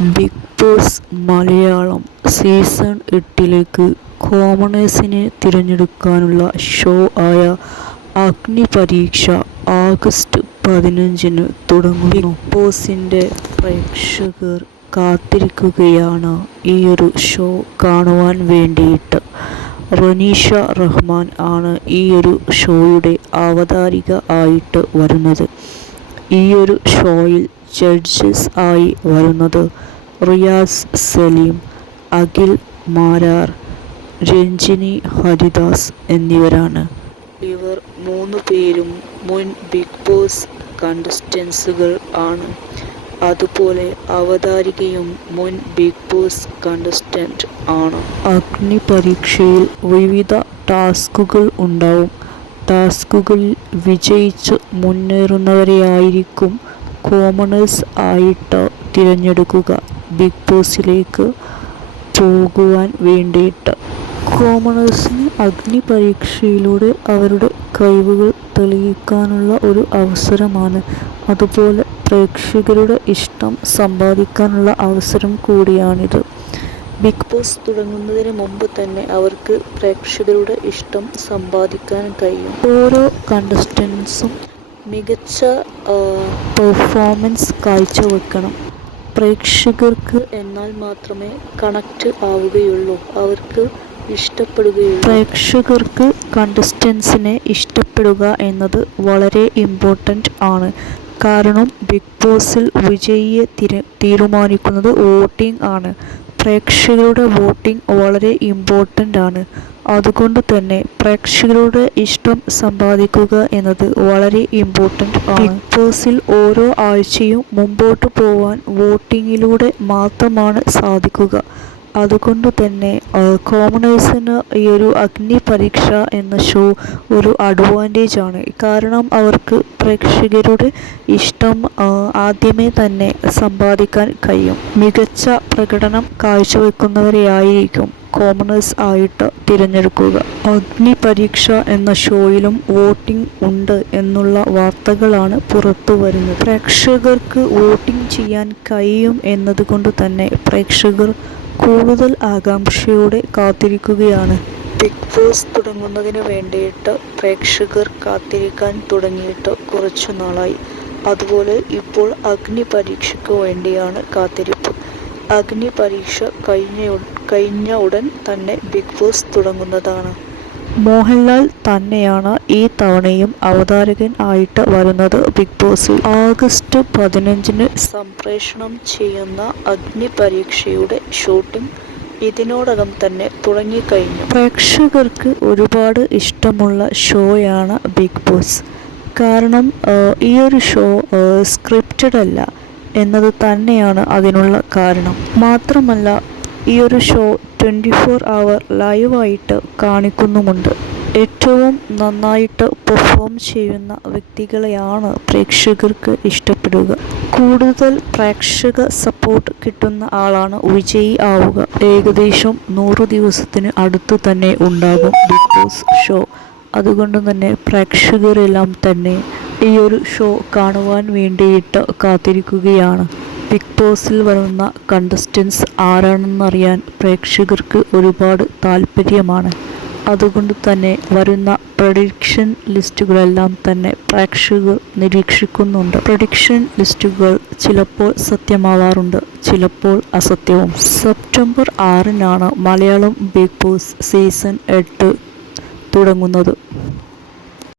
Big boss Malayalam season 8ലേക്ക് കോമണേഴ്സിനെ തിരഞ്ഞെടുക്കാനുള്ള show ആയ അഗ്നിപരീക്ഷ August 15-ന് തുടങ്ങുന്നു. ബിഗ് ബോസിൻ്റെ പ്രേക്ഷകർ കാത്തിരിക്കുകയാണ് ഈയൊരു ഷോ കാണുവാൻ വേണ്ടിയിട്ട്. റനീഷ റഹ്മാൻ ആണ് ഈയൊരു ഷോയുടെ അവതാരിക ആയിട്ട് വരുന്നത്. ഈയൊരു ഷോയിൽ ജഡ്ജസ് ആയി വരുന്നത് റിയാസ് സലീം, അഖിൽ മാരാർ, രഞ്ജിനി ഹരിദാസ് എന്നിവരാണ്. ഇവർ 3 പേരും മുൻ ബിഗ് ബോസ് കണ്ടസ്റ്റൻസുകൾ ആണ്. അതുപോലെ അവതാരികയും മുൻ ബിഗ് ബോസ് കണ്ടസ്റ്റന്റ് ആണ്. അഗ്നി പരീക്ഷയിൽ വിവിധ ടാസ്കുകൾ ഉണ്ടാവും. ടാസ്കുകളിൽ വിജയിച്ച് മുന്നേറുന്നവരെയായിരിക്കും കോമണേഴ്സ് ആയിട്ട് തിരഞ്ഞെടുക്കുക ബിഗ് ബോസിലേക്ക് പോകുവാൻ വേണ്ടിയിട്ട്. കോമണേഴ്സിന് അഗ്നി പരീക്ഷയിലൂടെ അവരുടെ കഴിവുകൾ തെളിയിക്കാനുള്ള ഒരു അവസരമാണ്. അതുപോലെ പ്രേക്ഷകരുടെ ഇഷ്ടം സമ്പാദിക്കാനുള്ള അവസരം കൂടിയാണിത്. ബിഗ് ബോസ് തുടങ്ങുന്നതിന് മുമ്പ് തന്നെ അവർക്ക് പ്രേക്ഷകരുടെ ഇഷ്ടം സമ്പാദിക്കാൻ കഴിയും. ഓരോ കണ്ടസ്റ്റൻസും മികച്ച പെർഫോമൻസ് കാഴ്ചവെക്കണം. പ്രേക്ഷകർക്ക് എന്നാൽ മാത്രമേ കണക്റ്റ് ആവുകയുള്ളൂ, അവർക്ക് ഇഷ്ടപ്പെടുകയുള്ളൂ. പ്രേക്ഷകർക്ക് കണ്ടസ്റ്റൻസിനെ ഇഷ്ടപ്പെടുക എന്നത് വളരെ ഇമ്പോർട്ടൻ്റ് ആണ്. കാരണം ബിഗ് ബോസിൽ വിജയിയെ തീരുമാനിക്കുന്നത് വോട്ടിംഗ് ആണ്. പ്രേക്ഷകരുടെ വോട്ടിംഗ് വളരെ ഇമ്പോർട്ടൻ്റ് ആണ്. അതുകൊണ്ട് തന്നെ പ്രേക്ഷകരുടെ ഇഷ്ടം സമ്പാദിക്കുക എന്നത് വളരെ ഇമ്പോർട്ടൻ്റ് ആണ്. ബിഗ് ബോസിൽ ഓരോ ആഴ്ചയും മുമ്പോട്ട് പോവാൻ വോട്ടിങ്ങിലൂടെ മാത്രമാണ് സാധിക്കുക. അതുകൊണ്ട് തന്നെ കോമണേഴ്സിന് ഈ ഒരു അഗ്നി പരീക്ഷ എന്ന ഷോ ഒരു അഡ്വാൻറ്റേജ് ആണ്. കാരണം അവർക്ക് പ്രേക്ഷകരുടെ ഇഷ്ടം ആദ്യമേ തന്നെ സമ്പാദിക്കാൻ കഴിയും. മികച്ച പ്രകടനം കാഴ്ചവെക്കുന്നവരെയായിരിക്കും കോമണേഴ്സ് ആയിട്ട് തിരഞ്ഞെടുക്കുക. അഗ്നി പരീക്ഷ എന്ന ഷോയിലും വോട്ടിംഗ് ഉണ്ട് എന്നുള്ള വാർത്തകളാണ് പുറത്തു വരുന്നത്. പ്രേക്ഷകർക്ക് വോട്ടിംഗ് ചെയ്യാൻ കഴിയും എന്നതുകൊണ്ട് തന്നെ പ്രേക്ഷകർ കൂടുതൽ ആകാംക്ഷയോടെ കാത്തിരിക്കുകയാണ്. ബിഗ് ബോസ് തുടങ്ങുന്നതിന് വേണ്ടിയിട്ട് പ്രേക്ഷകർ കാത്തിരിക്കാൻ തുടങ്ങിയിട്ട് കുറച്ചു നാളായി. അതുപോലെ ഇപ്പോൾ അഗ്നി പരീക്ഷയ്ക്ക് വേണ്ടിയാണ് കാത്തിരിപ്പ്. അഗ്നി പരീക്ഷ കഴിഞ്ഞ ഉടൻ തന്നെ ബിഗ് ബോസ് തുടങ്ങുന്നതാണ്. മോഹൻലാൽ തന്നെയാണ് ഈ തവണയും അവതാരകൻ ആയിട്ട് വരുന്നത് ബിഗ് ബോസിൽ. ആഗസ്റ്റ് 15-ന് സംപ്രേഷണം ചെയ്യുന്ന അഗ്നി പരീക്ഷയുടെ ഷൂട്ടിംഗ് ഇതിനോടകം തന്നെ തുടങ്ങിക്കഴിഞ്ഞു. പ്രേക്ഷകർക്ക് ഒരുപാട് ഇഷ്ടമുള്ള ഷോയാണ് ബിഗ് ബോസ്. കാരണം ഈ ഒരു ഷോ സ്ക്രിപ്റ്റഡ് അല്ല എന്നത് തന്നെയാണ് അതിനുള്ള കാരണം. മാത്രമല്ല ഈ ഒരു ഷോ 24 hour ലൈവായിട്ട് കാണിക്കുന്നുമുണ്ട്. ഏറ്റവും നന്നായിട്ട് പെർഫോം ചെയ്യുന്ന വ്യക്തികളെയാണ് പ്രേക്ഷകർക്ക് ഇഷ്ടപ്പെടുക. കൂടുതൽ പ്രേക്ഷക സപ്പോർട്ട് കിട്ടുന്ന ആളാണ് വിജയി ആവുക. ഏകദേശം 100 ദിവസത്തിന് അടുത്ത് തന്നെ ഉണ്ടാകും ബിഗ് ബോസ് ഷോ. അതുകൊണ്ട് തന്നെ പ്രേക്ഷകരെല്ലാം തന്നെ ഈ ഒരു ഷോ കാണുവാൻ വേണ്ടിയിട്ട് കാത്തിരിക്കുകയാണ്. ബിഗ് ബോസിൽ വരുന്ന കണ്ടസ്റ്റൻസ് ആരാണെന്നറിയാൻ പ്രേക്ഷകർക്ക് ഒരുപാട് താല്പര്യമാണ്. അതുകൊണ്ട് തന്നെ വരുന്ന പ്രഡിക്ഷൻ ലിസ്റ്റുകളെല്ലാം തന്നെ പ്രേക്ഷകർ നിരീക്ഷിക്കുന്നുണ്ട്. പ്രഡിക്ഷൻ ലിസ്റ്റുകൾ ചിലപ്പോൾ സത്യമാവാറുണ്ട്, ചിലപ്പോൾ അസത്യവും. സെപ്റ്റംബർ 6-നാണ് മലയാളം ബിഗ് ബോസ് സീസൺ 8 തുടങ്ങുന്നത്.